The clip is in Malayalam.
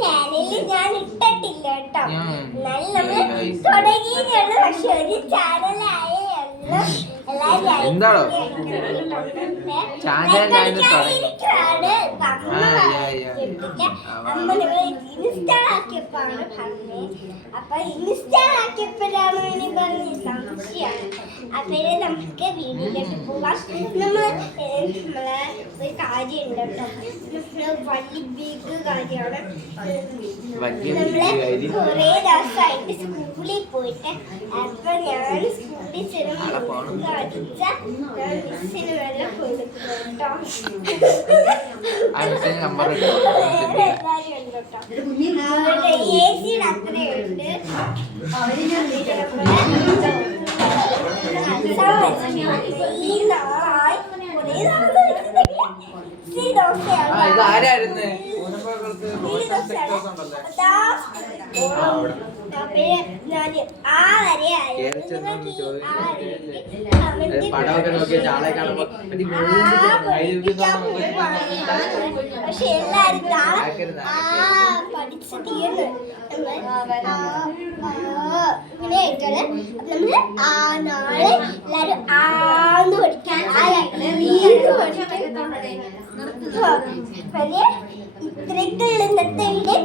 ചാനലിൽ ഞാൻ ഇട്ടിട്ടില്ല കേട്ടോ. എന്നാലും നമ്മൾ തുടങ്ങിയിട്ടുള്ളൂ. പക്ഷെ ഒരു ചാനലായ എന്താണോ ഇൻസ്റ്റാളാക്കിയപ്പോഴാണ് പറഞ്ഞത്. അപ്പൊ ഇൻസ്റ്റാളാക്കിയപ്പോഴാണ് പറഞ്ഞ സംശയമാണ്. അപ്പൊ നമുക്ക് വീട്ടിലോട്ട് പോവാം. നമ്മളെ ഒരു കാര്യമുണ്ട് കേട്ടോ. വലിയ ബിഗ് കാര്യമാണ്. നമ്മള് കുറേ ദിവസമായിട്ട് സ്കൂളിൽ പോയിട്ട് അപ്പൊ ഞാൻ സ്കൂളിൽ ചെല്ലുമ്പോൾ മിസ്സിന് വെള്ളം കൊടുക്കുന്നു ഏസിയുടെ അത്രയുണ്ട്. ഇതാരായിരുന്നു പടമൊക്കെ നോക്കിയ ചാളെ കാണുമ്പോ പക്ഷെ എല്ലാരും പഠിച്ച് തീർന്നു. ഇങ്ങനെ ആയിട്ടാണ് നമ്മള് നാളെ എല്ലാരും ആന്ന് പഠിക്കാൻ ഇത്രയ്ക്കുള്ള ഇന്നത്തെ വീഡിയോ.